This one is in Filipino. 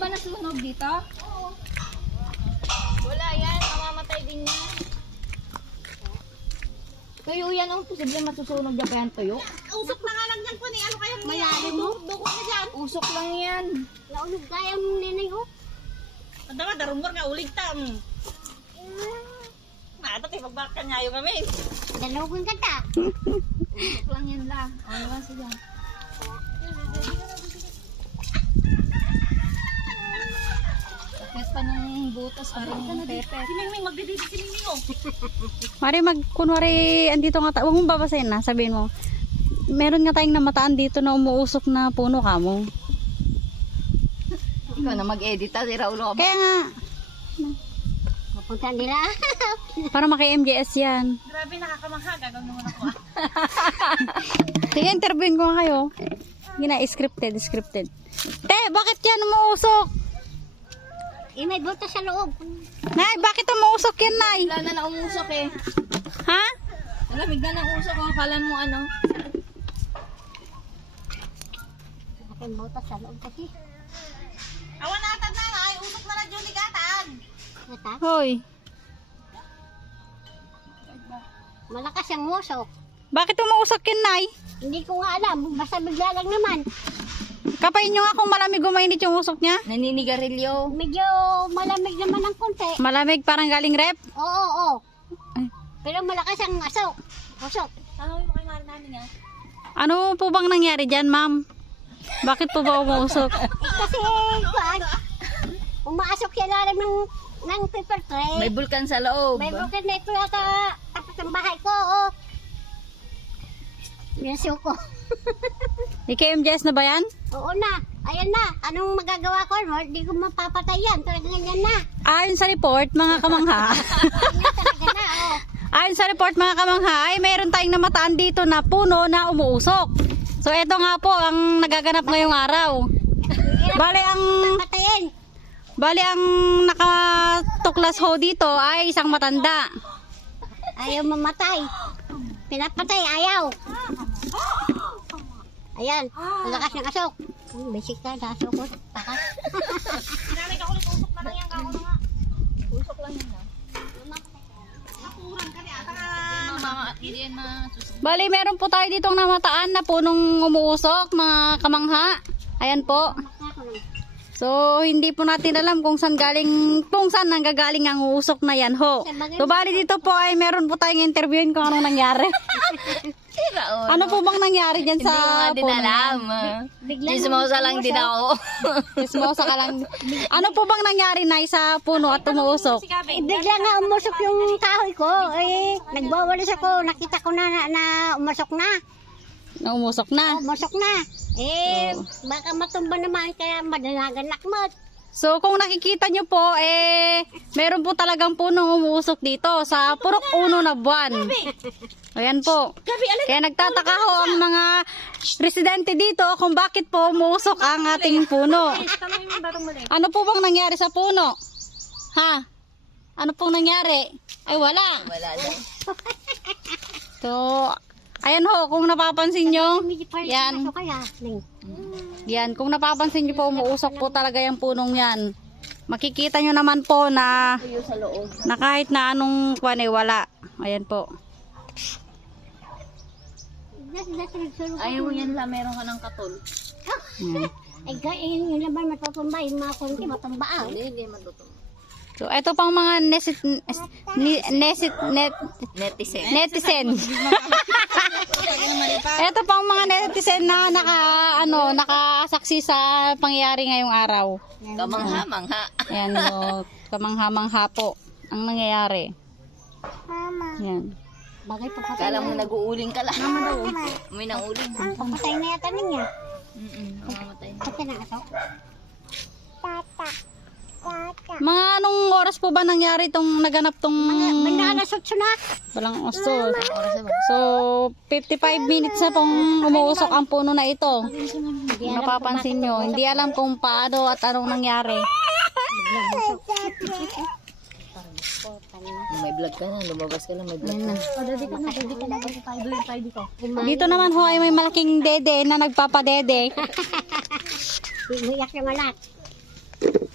ba nasunog dito? Oo. Wala yan, mamamatay din yan. Tuyo yan, oh. Posible masusunog dyan pa yan tuyo. Usok na nga lang yan po ni. Ano kayang Malalim mo? Duko na dyan. Usok lang yan. Launog kaya mong nenay ko. Ang dama, darumor nga ulig tam. Mata, pagbaka nyayo kami. Dalawagan ka ta. Usok lang yan la. Ano ba siya? Sakit pa ng butas pa rin yung pepe. Si Mingming, magdididi si Mingming oh. Mari kunwari, andito nga, huwag mong babasahin na, sabihin mo. Meron nga tayong namataan dito na umuusok na puno kamo. Ikaw na mag-edit, di Raulo ka ba? Kaya nga, Mapunta nila. para maki-MJS yan. Grabe, nakakamangha. Gagawin naman ako ah. Sige, interviewin ko nga kayo. Gina, scripted. Te, bakit yan umuusok? Eh, may butas sa loob. Nay, bakit umuusok yan, Nay? Wala na umusok eh. Ha? Malamig na usok kung akala mo ano. May butas sa loob kasi. Awan natad na nga, ay usok na na Julie gatag. Nata? Hoy, Malakas ang musok. bakit umuusok yan, Nay? Hindi ko nga alam. Basta bigla lang naman. Kapain nyo nga kung malamig o mainit yung usok niya. Naninigarilyo. Medyo malamig naman ang konti. Malamig, parang galing rep. Oo. Ay. Pero malakas ang asok. Musok. Tanongin mo kay Mari namin nga. Ano po bang nangyari dyan, ma'am? Bakit po ba umuusok? Kasi, kuwan, umaasok siya lalim ng paper tray. May bulkan sa loob. May broken na ito yata. Tapos ang bahay ko, oh. Minasyo ko. MJS na ba yan? Oo na. Ayan na. Anong magagawa ko? Hindi ko mapapatay yan. Talagang ganyan na. Ayon sa report, mga kamangha. Ganyan talaga na, oh. Ayon sa report, mga kamangha, ay mayroon tayong namataan dito na puno na umuusok. So, eto nga po ang nagaganap ngayong araw. Patayin. Bali ang nakatuklas ho dito ay isang matanda. Ayaw mamatay. Pinapatay, ayaw. Ayan. Malakas ng asok. Basic ka, asok ko. Takas. Sinanay ka ulit usok na lang yan kako na nga. Usok lang yan na. Nakuran ka ni ata ka. Hindi yan masusunod. Bali, meron po tayo ditong namataan na punong umuusok, mga kamangha. Ayan po. So, hindi po natin alam kung saan nanggagaling ang uusok na yan ho. So, bali dito po ay meron po tayong interviewin kung anong nangyari. Ano po bang nangyari dyan Hindi ko sa nga din puno? alam. Chismosa lang din ako. Chismosa ka lang. Ano po bang nangyari na sa puno at umuusok? Bigla nga umusok yung kahoy ko. Nagbawalis ako. Nakita ko na umusok na. Na umusok na. Umusok na. Baka matumba naman kaya madalagan lakmot. So, kung nakikita nyo po, meron po talagang punong umuusok dito sa purok uno na buwan. Ayan po. Kaya nagtataka ho ang mga residente dito kung bakit po umuusok ang ating puno. Ano po bang nangyari sa puno? Ha? Ano pong nangyari? Ay, wala. Wala lang. So, ayan ho, kung napapansin nyo, yan. Yan, kung napapansin nyo po, umuusok po talaga yung punong yan. Makikita nyo naman po na, Tuyo sa loob. na kahit na anong kwan wala. Ayan po. Ayaw mo yan lang, meron ka ng katol. Yun naman matutumba. Yung mga konti matumba. Hindi matutumba. So, ito pang mga netizen. Ito pang mga netizen na nakasaksi sa pangyayari ngayong araw. Kamangha-mangha. Ayan o, kamangha-mangha po ang nangyayari. Yan. Bagay papatay Kala mo nag-uuling ka lang. May nang-uling. Papatay na yata niya. Mamamatay na. Pati na ato. Mga anong oras po ba nangyari itong naganap tong Banda na sunak. walang ostol? So, 55 minutes na pong umuusok ang puno na ito. Kung napapansin nyo, hindi alam kung paano at anong nangyari. May vlog ka na, lumabas ka lang, may vlog ka. Dito naman ho ay may malaking dede na nagpapadede. Iyak naman lahat.